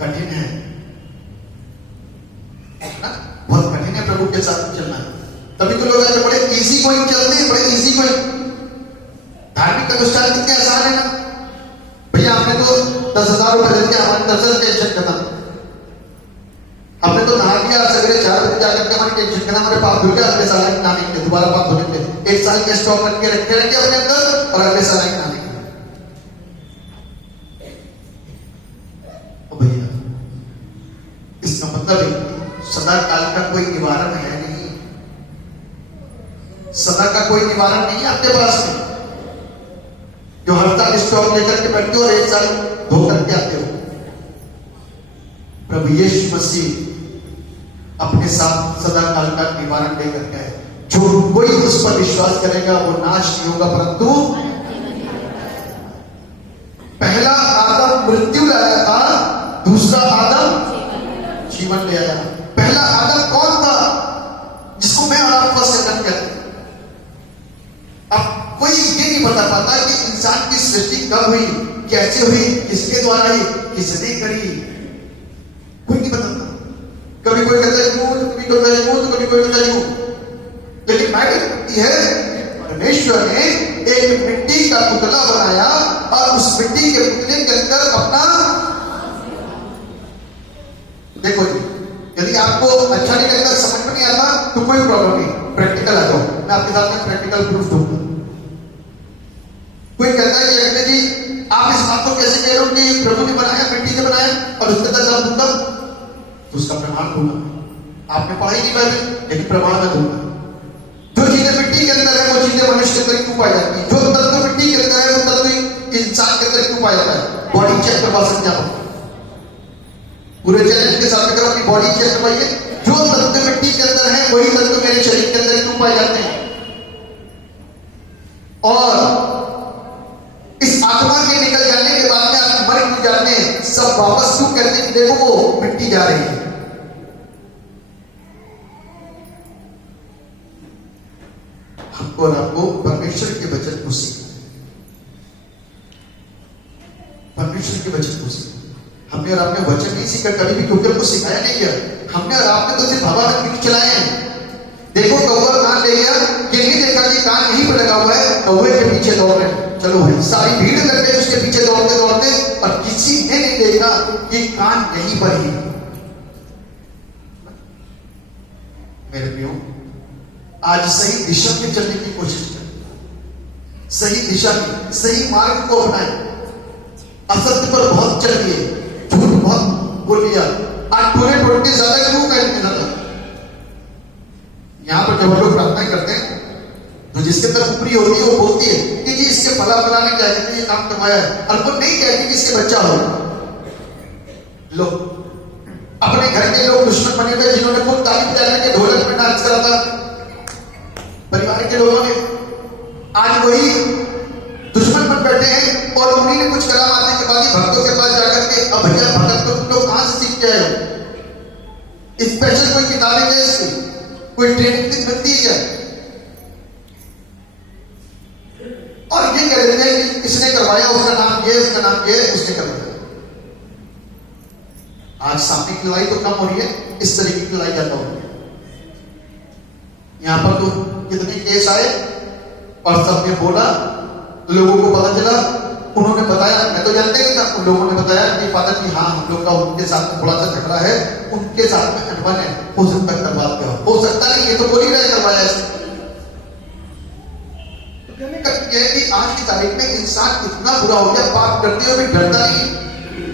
कठिन है ना, बहुत कठिन है प्रभु के साथ चलना। तभी तो लोग ऐसे बड़े इजी गोइंग चलते हैं, बड़े इजी गोइंग। धार्मिक अनुष्ठान कितने आसान है ना भैया, आपने तो 10,000 रुपए देते हमारे दर्शन टेंशन खत्म, हमने तो नहा लिया सवेरे 4 बजे जाकर के हमारी टेंशन खत्म, हमारे पाप धुल गए, अगले साल आएंगे नहाने के लिए, दोबारा पाप धोने के लिए 1 साल के स्टॉक रख के रखते रहेंगे अपने अंदर और अगले साल आएंगे नहाने के लिए। भैया इसका मतलब सदा काल का कोई निवारण है नहीं, सदा का कोई निवारण नहीं है आपके पास में, जो हर साल स्टॉक लेकर के बैठते हो और 1 साल धो करके आते हो। प्रभु यीशु मसीह अपने साथ सदा काल का निवारण लेकर के आए। जो कोई उस पर विश्वास करेगा वो नाश नहीं होगा, परंतु पहला आदम मृत्यु लाया था, दूसरा आदम जीवन ले आया। पहला आदम कौन था? जिसको मैं और आप फर्स्ट आदम कहते हैं। अब कोई ये नहीं बता पाता कि इंसान की सृष्टि कब हुई, कैसे हुई, किसके द्वारा हुई, किसने करी, कोई नहीं बताता। कभी कोई कहता है यूं, कभी कोई कहता है यूं, तो कभी कोई कहता है यूं, लेकिन मैटर होती है परमेश्वर ने एक मिट्टी का पुतला बनाया और उस मिट्टी के पुतले के अंदर अपना, देखो जी, यदि आपको अच्छा नहीं लगता, समझ में नहीं आता तो कोई प्रॉब्लम नहीं, प्रैक्टिकल आ जाओ, मैं आपके साथ में प्रैक्टिकल प्रूफ दूंगा। कोई कहता है कि अगले जी आप इस बात को कैसे कह रहे हो कि प्रभु ने बनाया, मिट्टी से बनाया और उसके अंदर दम दूंगा, तो उसका प्रमाण दूंगा। आपने पढ़ा ही नहीं बाइबल, लेकिन प्रमाण मैं दूंगा। जो चीजें मिट्टी के अंदर है वो चीजें मनुष्य के अंदर क्यों पाई जाती है? जो तत्व मिट्टी के अंदर है वो तत्व इंसान के अंदर क्यों पाया जाता है? बॉडी चेक करवा सकते हैं आप, पूरे चैलेंज के साथ अगर अपनी बॉडी चेक करवाइए, जो तत्व मिट्टी के अंदर है वही तत्व मेरे शरीर के अंदर क्यों पाए जाते हैं? और इस आत्मा के निकल जाने के बाद में आप मर क्यों जाते हैं? सब वापस क्यों कहते हैं? देखो वो मिट्टी जा रही है। हमको और आपको परमेश्वर के वचन को सीखना है, परमेश्वर के वचन को सीखना। हमने और आपने वचन नहीं सीखा कभी भी, क्योंकि हमको सिखाया नहीं गया। हमने और आपने तो सिर्फ हवा में चलाए हैं। देखो कौवा कान ले गया, ये नहीं देखा कि कान यहीं पर लगा हुआ है, कौवे के पीछे दौड़ रहे हैं, चलो भाई सारी भीड़ लग गई उसके पीछे दौड़ते दौड़ते, और किसी ने नहीं देखा कि कान यहीं पर ही। मेरे प्रियो, आज सही दिशा में चलने की कोशिश करें, सही दिशा में सही मार्ग को अपनाएं। असत्य पर बहुत चल लिए, झूठ बहुत बोल लिया, आज टूने टोटके ज्यादा क्यों करने लगा। यहां पर जब लोग प्रार्थना करते हैं तो जिसके तरफ ऊपरी होती है वो बोलती है कि जी इसके फला फला ने क्या कहते ये काम करवाया है, और वो नहीं कहती कि इसके बच्चा हो। लोग अपने घर के लोग दुश्मन बने हुए, जिन्होंने खूब ताली बजाने के ढोलक में डांस करा था परिवार के लोगों ने, आज वही दुश्मन बन बैठे हैं। और उन्हीं ने कुछ कलाम आने के बाद भक्तों के पास जाकर के, अब भैया भगत को तुम लोग कहां से सीख के आए हो, स्पेशल कोई किताबें क्या इसकी, कोई ट्रेनिंग मिलती है क्या? और ये कह देते हैं कि किसने करवाया, उसका नाम ये, उसका नाम ये, उसने करवाया। आज सामने की लड़ाई तो कम हो रही है, इस तरीके की लड़ाई ज्यादा हो रही है। यहां पर तो कितने केस आए और सबने बोला, लोगों को पता चला, उन्होंने बताया, मैं तो जानते ही था, उन लोगों ने बताया कि फादर जी हाँ हम लोग का उनके साथ में थोड़ा सा झगड़ा है, उनके साथ में अनबन है, हो सकता है करवा क्या हो सकता नहीं, ये तो बोल ही रहे करवाया इसने। कि आज की तारीख में इंसान इतना बुरा हो गया, पाप करते हुए भी डरता नहीं,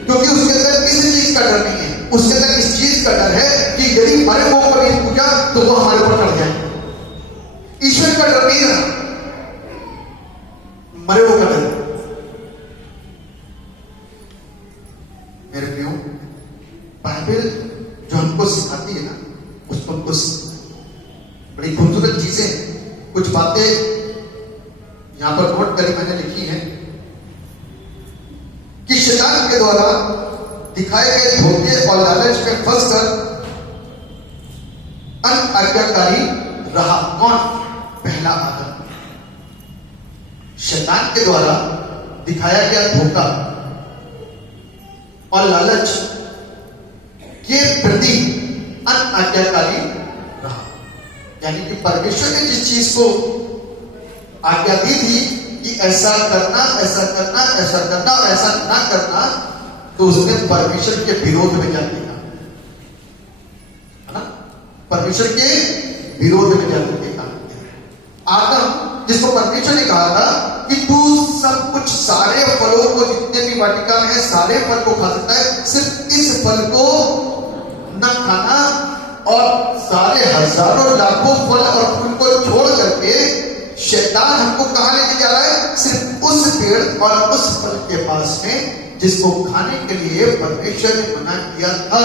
क्योंकि उसके अंदर किसी चीज का डर नहीं है। उसके अंदर इस चीज का डर है कि यदि मरे वो पर पूजा तो वो हमारे ऊपर चढ़ जाए। ईश्वर का डर नहीं रहा, मरे वो का डर। मेरे प्रियो, बाइबल जो हमको सिखाती है ना, उसको हमको बड़ी खूबसूरत चीजें, कुछ बातें यहां पर नोट करी मैंने लिखी है कि शैतान के द्वारा दिखाए गए धोखे और लालच में फंसकर अनाज्ञाकारी रहा कौन? पहला आदम। शैतान के द्वारा दिखाया गया धोखा और लालच के प्रति अनाज्ञाकारी रहा, यानी कि परमेश्वर ने जिस चीज को आज्ञा दी थी कि ऐसा करना, ऐसा करना, ऐसा करना और ऐसा ना करना, तो उसने परमेश्वर के विरोध में क्या किया, है ना? परमेश्वर के विरोध में क्या किया आदम, जिसको परमेश्वर ने कहा था कि तू सब कुछ, सारे फलों को, जितने भी वाटिका में है सारे फल को खा सकता है, सिर्फ इस फल को न खाना, और सारे हजारों लाखों फल और फूल को छोड़ करके शैतान हमको कहां लेके जा रहा है? सिर्फ उस पेड़ और उस फल के पास में जिसको खाने के लिए परमेश्वर ने मना किया था।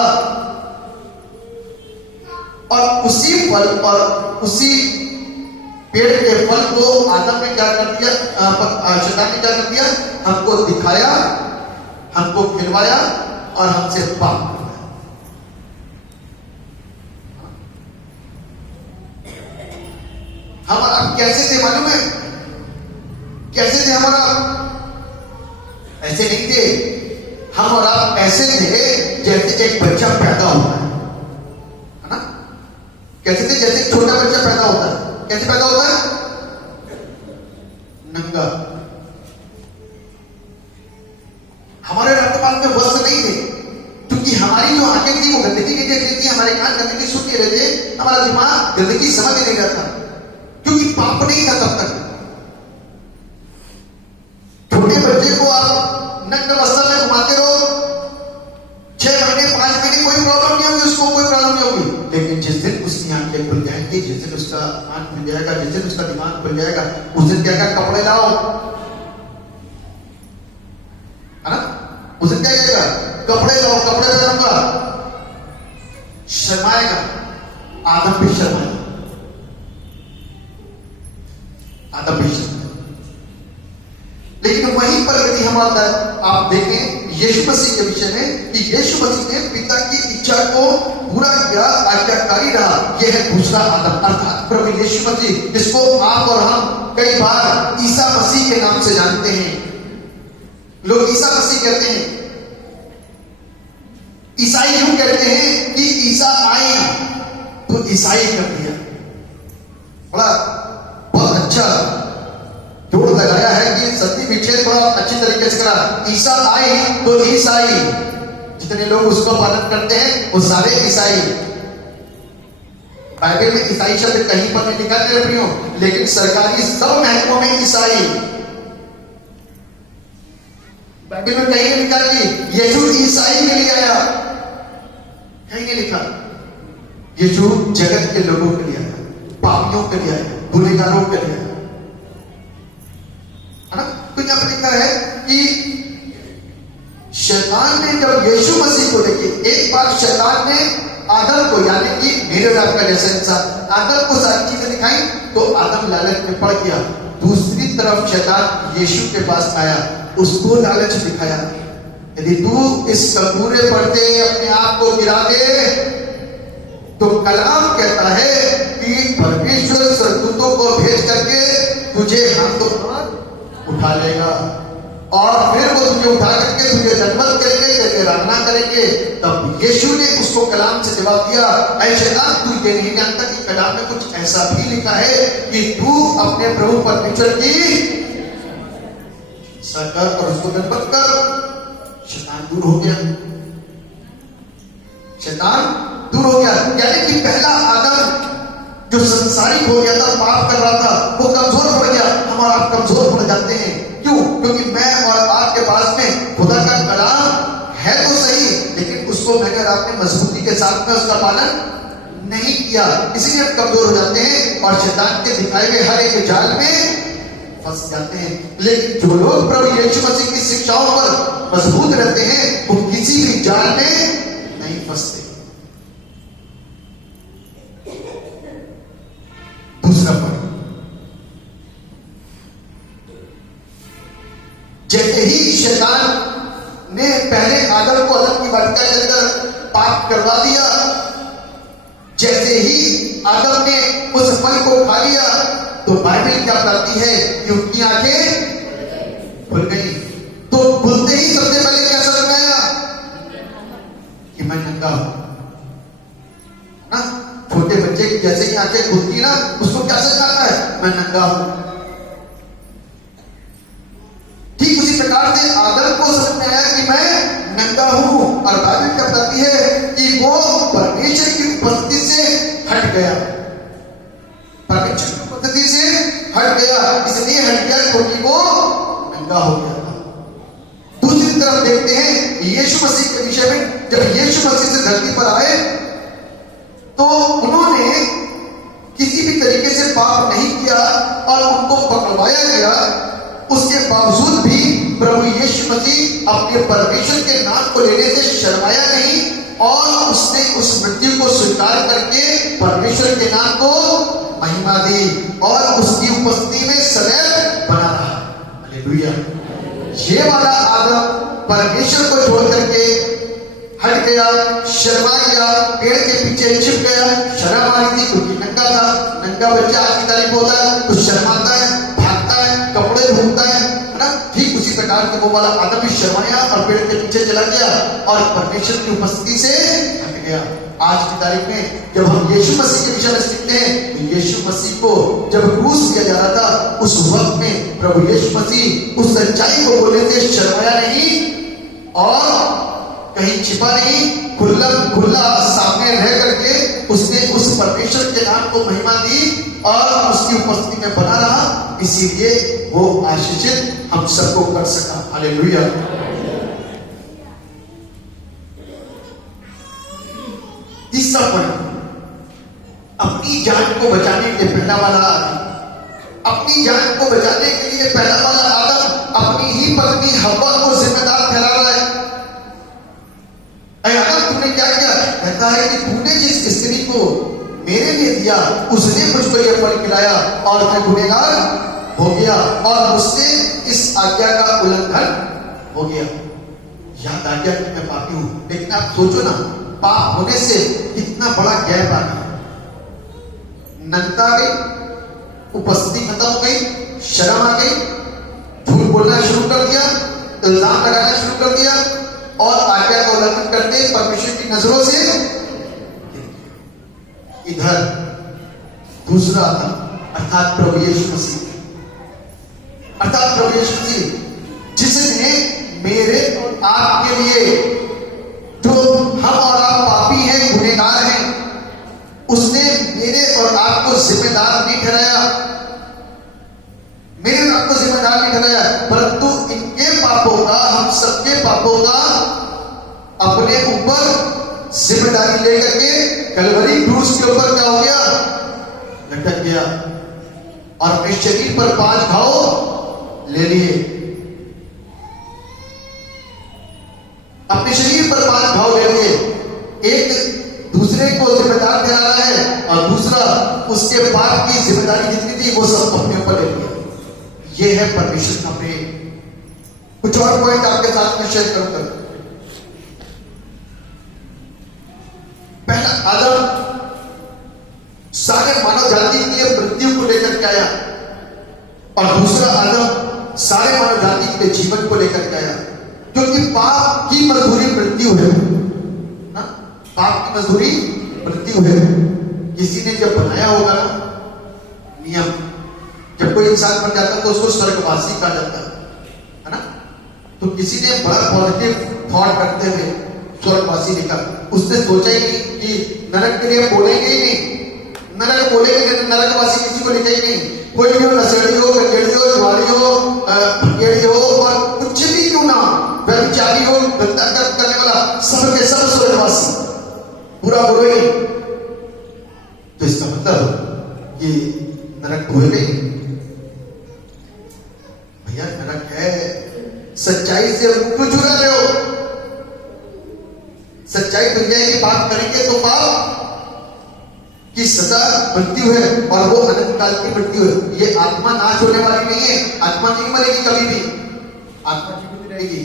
और उसी फल और उसी पेड़ के फल को आदम ने क्या कर दिया, शैतान ने क्या कर दिया? हमको दिखाया, हमको खिलवाया और हमसे पाप करवाया। हम आप कैसे थे मालूम है? कैसे थे हम और आप? ऐसे नहीं थे। हम और आप ऐसे थे जैसे एक बच्चा पैदा होता है ना? कैसे थे? जैसे एक छोटा बच्चा पैदा होता है। कैसे पैदा होता है? नंगा। हमारे रक्तपात में वस्त्र नहीं थे, क्योंकि हमारी जो आंखें थी वो गंदगी नहीं देख रही थी, हमारे कान गंदगी सुन नहीं रहे थे, हमारा दिमाग गंदगी समझ नहीं रहा था, क्योंकि पाप नहीं था तब तक। छोटे बच्चे को आप नग्न अवस्था में घुमाते रहो 6 महीने 5 महीने, कोई प्रॉब्लम नहीं होगी उसको, कोई प्रॉब्लम नहीं होगी। लेकिन जिस दिन उसकी आंखें खुल जाएंगी, जिस दिन उसका कान खुल जाएगा, जिस दिन उसका दिमाग खुल जाएगा, उस दिन क्या क्या कपड़े लाओ, है ना? उस दिन क्या कहेगा? कपड़े लाओ, कपड़े पहनूंगा। शर्माएगा, आदम भी शर्माएगा, आदम भी शर्माएगा। लेकिन वहीं पर यदि हम आप देखें यीशु मसीह के विषय में कि यीशु मसीह ने पिता की इच्छा को पूरा किया, आज्ञाकारी रहा। यह है दूसरा आदम, अर्थात प्रभु यीशु मसीह, जिसको आप और हम कई बार ईसा मसीह के नाम से जानते हैं। लोग ईसा मसीह कहते हैं। ईसाई क्यों कहते हैं कि ईसा आए, तो ईसाई कर दिया। बड़ा बहुत अच्छा जोड़ लगाया है कि सत्य विच्छेद बड़ा अच्छी तरीके से करा। ईसा आए तो ईसाई, जितने लोग उसको पालन करते हैं वो सारे ईसाई। बाइबल में ईसाई शब्द कहीं पर नहीं लिखा मेरे प्रियो, लेकिन सरकारी सब महकमों में ईसाई। बाइबल में कहीं नहीं लिखा कि यीशु ईसाई के लिए आया, कहीं नहीं लिखा। यीशु जगत के लोगों के लिए आया, पापियों के लिए आया, गुनहगारों के लिए आया, है ना। तो यहां पर लिखा है कि शैतान ने जब यीशु मसीह को, देखिए एक बार शैतान ने आदम को, यानी कि मेरे और आपका जैसा इंसान, आदम को सारी चीजें दिखाई तो आदम लालच में पड़ गया। दूसरी तरफ शैतान यीशु के पास आया, उसको लालच दिखाया, यदि तू इस कपूरे पर से अपने आप को गिरा दे तो कलाम कहता है कि परमेश्वर स्वर्गदूतों को भेज करके तुझे हाथों पर उठा लेगा और फिर वो तुझे उठा करके तुझे दंडवत करेंगे, तेरी आराधना करेंगे। तब यीशु ने उसको कलाम से जवाब दिया, ऐ शैतान, तू ये नहीं जानता कि कलाम में कुछ ऐसा भी लिखा है कि तू अपने प्रभु परमेश्वर की कर और उसको दंडवत कर। शैतान दूर हो गया, शैतान दूर हो गया। यानी कि पहला आदम जो संसारिक हो गया था, पाप कर रहा था, वो कमजोर पड़ गया। हम और आप कमजोर पड़ जाते हैं, क्यों? क्योंकि मैं और आपके पास में खुदा का कलाम है तो सही, लेकिन उसको अगर आपने मजबूती के साथ में उसका पालन नहीं किया, इसलिए हम कमजोर हो जाते हैं और शैतान के दिखाए हुए हर एक जाल में फंस जाते हैं। लेकिन जो लोग प्रभु यीशु मसीह की शिक्षाओं पर मजबूत रहते हैं, वो किसी भी जाल में नहीं फंसते। दूसरा पॉइंट, जैसे ही शैतान ने पहले आदम को अदम की वाटिका के अंदर पाप करवा दिया, जैसे ही आदम ने उस फल को खा लिया तो बाइबल क्या बताती है कि उनकी आंखें खुल गई। तो खुलते ही सबसे पहले क्या समझ में आया कि मैं नंगा हूं ना। छोटे बच्चे की जैसे ही आंखें खुलती ना, उसको क्या समझ आता है? मैं नंगा हूं। ठीक उसी प्रकार से आदम को समझ में आया कि मैं नंगा हूं, और बाइबल क्या बताती है कि वो परमेश्वर की उपस्थिति से हट गया, परमेश्वर की उपस्थिति से हट गया, इसलिए हट गया क्योंकि वो नंगा हो गया था। दूसरी तरफ देखते हैं यीशु मसीह के विषय में, जब यीशु मसीह से धरती पर आए तो उन्होंने किसी भी तरीके से पाप नहीं किया और उनको पकड़वाया गया। उसके बावजूद भी प्रभु यीशु मसीह अपने परमेश्वर के नाम को लेने से शर्माया नहीं और उसने उस मृत्यु को स्वीकार करके परमेश्वर के नाम को महिमा दी और उसकी उपस्थिति में सदैव बना रहा। हालेलुया। ये वाला आदम परमेश्वर को छोड़ करके हट गया, शर्मा गया, पेड़ के पीछे छिप गया, शर्म आ रही थी क्योंकि नंगा था। नंगा बच्चा आज की तारीफ होता है तो शर्माता है, भागता है, कपड़े ढूंढता है ना। ठीक उसी प्रकार के वो वाला आदम भी शर्माया और पेड़ के पीछे चला गया और परमेश्वर की उपस्थिति से हट गया। आज की तारीख में जब हम यीशु मसीह के विषय में सीखते हैं तो यीशु मसीह को जब क्रूस किया जा रहा था, उस वक्त में प्रभु यीशु मसीह उस सच्चाई को बोलने से शर्माया नहीं और कहीं छिपा नहीं, खुला सामने रह करके उसने उस परमेश्वर के नाम को महिमा दी और उसकी उपस्थिति में बना रहा, इसीलिए वो आशीषित हम सबको कर सका। हालेलुया। तीसरा पॉइंट, अपनी जान को बचाने के लिए पहला वाला आदम, अपनी जान को बचाने के लिए पहला वाला आदम अपनी ही पत्नी हव्वा को जिम्मेदार ठहरा रहा है। आदम तुमने क्या किया? कहता है कि तूने जिस स्त्री को मेरे लिए दिया उसने मुझको यह फल खिलाया और मैं गुनहगार हो गया और मुझसे इस आज्ञा का उल्लंघन हो गया। याद आ गया कि मैं पापी हूं। लेकिन आप सोचो ना, पाप होने से कितना बड़ा गैप आ गया। नग्नता आ गई, उपस्थिति खत्म हो गई, शर्म आ गई, झूठ बोलना शुरू कर दिया, इल्जाम लगाना शुरू कर दिया और आज्ञा का उल्लंघन करते परमेश्वर की नजरों से। इधर दूसरा आदम अर्थात प्रभु यीशु मसीह, अर्थात प्रभु यीशु मसीह जिसने मेरे और आपके लिए, जो हम और आप पापी हैं, गुनहगार हैं, उसने मेरे और आपको जिम्मेदार नहीं ठहराया, मेरे और आपको जिम्मेदार नहीं ठहराया, परंतु इनके पापों का, हम सबके पापों का अपने ऊपर जिम्मेदारी लेकर के कलवरी क्रूस के ऊपर क्या हो गया, लटक गया और अपने शरीर पर 5 घाव ले लिए। अपने शरीर पर 5 घाव ले लिए। एक दूसरे को जिम्मेदार ठहरा रहा है और दूसरा उसके पाप की जिम्मेदारी जितनी थी वो सब अपने ऊपर ले लिया। ये है परमेश्वर का प्रेम। कुछ और पॉइंट आपके साथ में शेयर करूंगा। पहला, आदम सारे मानव जाति की मृत्यु को लेकर के आया और दूसरा आदम सारे मानव जाति के जीवन को लेकर के आया, क्योंकि पाप की मजदूरी मृत्यु है ना, पाप की मजदूरी मृत्यु है। किसी ने जब बनाया होगा ना नियम, जब कोई इंसान बन जाता तो उसको स्वर्गवासी कहा जाता है ना, तो किसी ने बड़ा पॉजिटिव थॉट करते हुए स्वर्गवासी लिखा। उसने सोचा ही नहीं कि नरक के लिए बोलेंगे ही नहीं, नरक बोलेंगे, नरकवासी किसी को लिखा ही नहीं। कोई भी हो, नशेड़ी हो, गंजेड़ी हो, जुआरी हो, फकीरी हो और कुछ भी क्यों ना, व्यभिचारी हो, गंदा करने वाला, सब के सब स्वर्गवासी, पूरा बोले। तो इसका मतलब ये नरक बोले भैया, नरक है। सच्चाई से क्यों चुरा रहे हो? सच्चाई दुनिया की बात करेंगे तो पाप की सजा मृत्यु है और वो अनंत काल की मृत्यु है। ये आत्मा नाश होने वाली नहीं है, आत्मा नहीं मरेगी कभी भी, आत्मा जीवित रहेगी।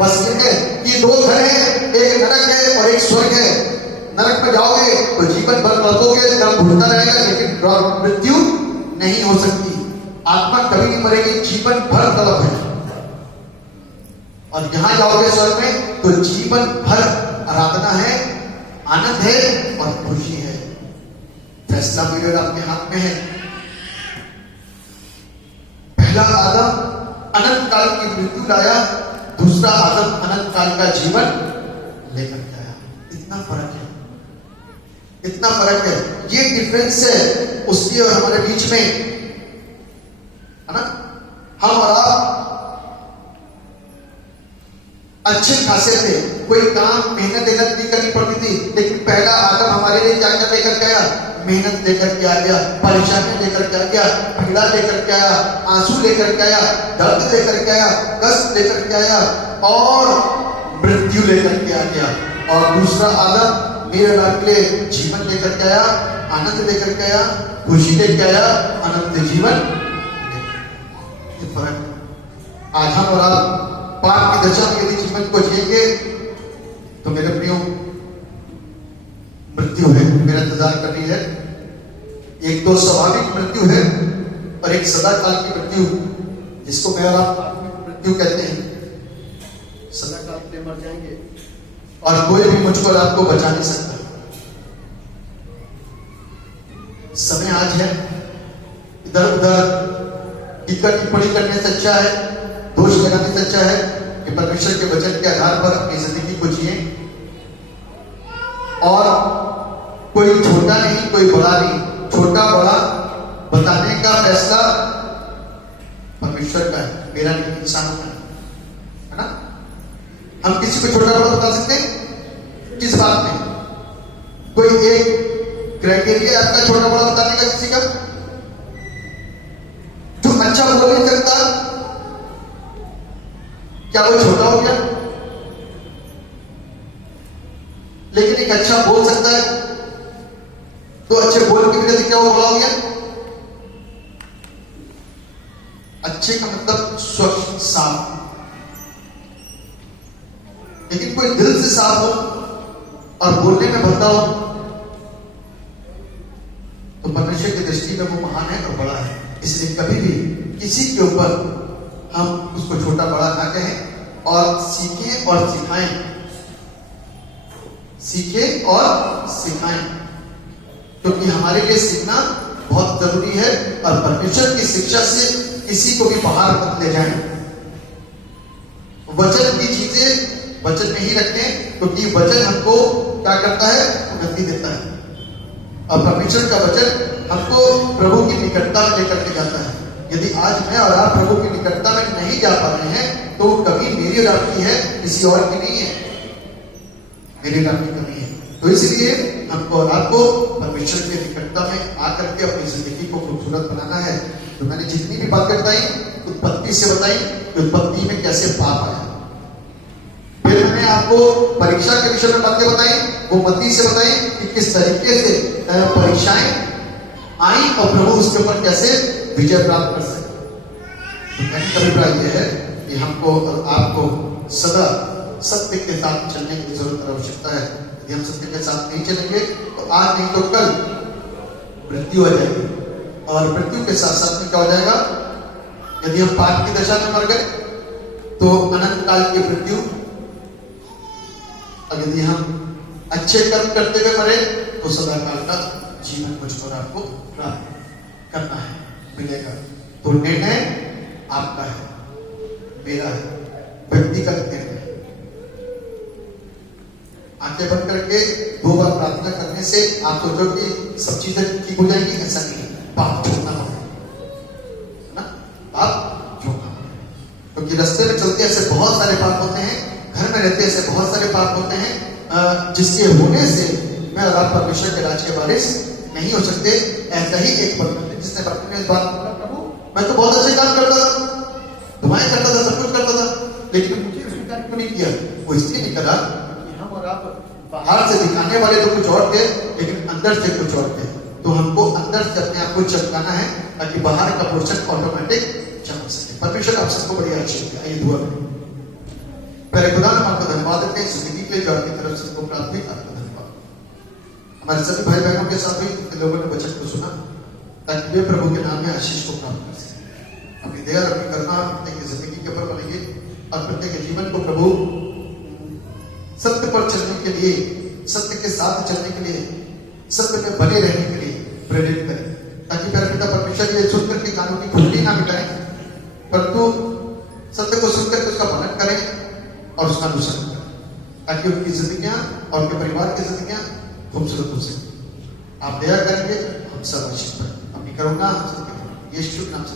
बस ये है कि 2 घर हैं, एक नरक है और एक स्वर्ग है। नरक में जाओगे तो जीवन भर तड़पोगे, दर्द घुटता रहेगा, लेकिन मृत्यु नहीं हो सकती। आत्मा कभी नहीं मरेगी, जीवन भर तड़प है। और यहां जाओगे स्वर्ग में तो जीवन भर आराधना है, आनंद है और खुशी है। फैसला मेरे और आपके हाथ में है। पहला आदम अनंत काल की मृत्यु लाया, दूसरा आदम अनंत काल का जीवन लेकर के आया। इतना फर्क है, इतना फर्क है। ये डिफरेंस है उसके और हमारे बीच में, है ना। हम और आप अच्छे खासे थे, कोई काम मेहनत नहीं करनी पड़ती थी, लेकिन पहला आदम हमारे लिए क्या क्या लेकर के आया? मेहनत लेकर के आ गया, परेशानी लेकर के आ गया, पीड़ा लेकर के आया, आंसू लेकर के आया, दर्द लेकर के आया, कष्ट लेकर के आया और मृत्यु लेकर के आ गया। और दूसरा आदम मेरे नाम के लिए जीवन लेकर के आया, आनंद लेकर के आया, खुशी लेकर आया, अनंत जीवन। ये फर्क। आज हम और आप पाप की दशा में यदि जीवन को जिएंगे तो मेरे प्रियो मृत्यु है, मेरा इंतजार कर रही है। एक तो स्वाभाविक मृत्यु है और एक सदा काल की मृत्यु, जिसको मैं और आप मृत्यु कहते हैं। सदा काल के लिए मर जाएंगे और कोई भी मुझको और आपको बचा नहीं सकता। समय आज है, इधर उधर टीका टिप्पणी करने से अच्छा है, दोष लगाने से अच्छा है कि परमेश्वर के वचन के आधार पर अपनी जिंदगी को जिए। और कोई छोटा नहीं, कोई बड़ा नहीं, छोटा बड़ा बताने का फैसला परमेश्वर का है, मेरा नहीं, इंसानों का है ना। हम किसी को छोटा बड़ा बता सकते हैं? किस बात में? कोई एक क्राइटेरिया आपका छोटा बड़ा बताने का किसी का? जो अच्छा बोल नहीं सकता क्या वो छोटा हो गया? लेकिन एक अच्छा बोल सकता है तो अच्छे बोल की वजह से क्या वो बड़ा हो गया? अच्छे का मतलब स्वच्छ, साफ। लेकिन कोई दिल से साफ हो और बोलने में भद्दा हो तो परमेश्वर की दृष्टि में वो महान है और बड़ा है। इसलिए कभी भी किसी के ऊपर हम उसको छोटा बड़ा ना कहें और सीखें और सिखाएं, सीखें और सिखाएं, क्योंकि हमारे लिए सीखना बहुत जरूरी है। और परमेश्वर की शिक्षा से किसी को भी बाहर मत ले जाएं। वचन की चीजें वचन में ही रखें, क्योंकि वचन हमको क्या करता है? उन्नति देता है। और परमेश्वर का वचन हमको प्रभु की निकटता में लेकर के जाता है। यदि आज मैं और आप प्रभु की निकटता में नहीं जा पा रहे हैं तो कभी मेरी और आपकी है, किसी और की नहीं है, मेरी और आपकी कमी है। तो इसलिए हमको और आपको परमेश्वर की निकटता में आकर के अपनी जिंदगी को खूबसूरत बनाना है। तो मैंने जितनी भी बातें बताई उत्पत्ति से बताई कि उत्पत्ति में कैसे पाप आया, फिर मैंने आपको परीक्षा के विषय में बातें बताई, वो मत्ती से बताई कि किस तरीके से परीक्षाएं आई और प्रभु उसके ऊपर कैसे विजय प्राप्त कर सके। तो मेरा अभिप्राय यह है कि हमको और आपको सदा सत्य के साथ चलने की जरूरत और आवश्यकता है। यदि हम सत्य के साथ नहीं चलेंगे तो आज नहीं तो कल मृत्यु आ जाएगी, और मृत्यु के साथ साथ में क्या हो जाएगा, यदि हम पाप की दशा में मर गए तो अनंत काल की मृत्यु, और यदि हम अच्छे कर्म करते हुए मरे तो सदा काल का जीवन मुझको आपको प्राप्त करना है, मिलेगा। तो निर्णय आपका है, मेरा है, व्यक्तिगत निर्णय। आंखें बंद करके 2 बार प्रार्थना करने से आप सोचो कि सब चीजें ठीक हो जाएंगी, ऐसा नहीं है। पाप छोड़ना होगा ना, पाप छोड़ना होगा, क्योंकि रास्ते में चलते ऐसे बहुत सारे पाप होते हैं, घर में रहते ऐसे बहुत सारे पाप होते हैं जिसके होने से मैं और आप परमेश्वर के राज के वारिस नहीं हो सकते। ऐसा ही एक बंदा जिसने अपने इस बात को, प्रभु मैं तो बहुत अच्छे काम करता था, दुआएं करता था, सब कुछ करता था, लेकिन मुझे स्वीकार क्यों नहीं किया? वो इसलिए नहीं करा कि हम और आप बाहर से दिखाने वाले तो कुछ और थे लेकिन अंदर से कुछ और थे। तो हमको अंदर से अपने आप को चमकाना है ताकि बाहर का पोर्शन ऑटोमेटिक चमक सके। परमेश्वर आप सबको बड़ी आशीष दे। आइए दुआ करें। पहले खुदा हम आपको धन्यवाद देते हैं जिंदगी के लिए जो आपकी तरफ से हमको प्राप्त हुई, आपका धन्यवाद। हमारे सभी भाई बहनों के साथ भी लोगों ने वचन को सुना ताकि वे प्रभु के नाम में आशीष को प्राप्त कर सके। अपनी दया और अपनी करुणा प्रत्येक की जिंदगी के ऊपर बनेगी और प्रत्येक जीवन को प्रभु सत्य पर चलने के लिए, सत्य के साथ चलने के लिए, सत्य में बने रहने के लिए प्रेरित करें, ताकि मेरा पिता परमेश्वर ये सुनकर के कानों की खुजली ना मिटाएं, परंतु सत्य को सुनकर के उसका पालन करें और उसका अनुसरण करें, ताकि उनकी जिंदगियां और उनके परिवार की जिंदगियां खूबसूरत हो सके। आप दया करेंगे, हम सब आशीष पाएं। अपनी करुणा हम सबके यीशु नाम से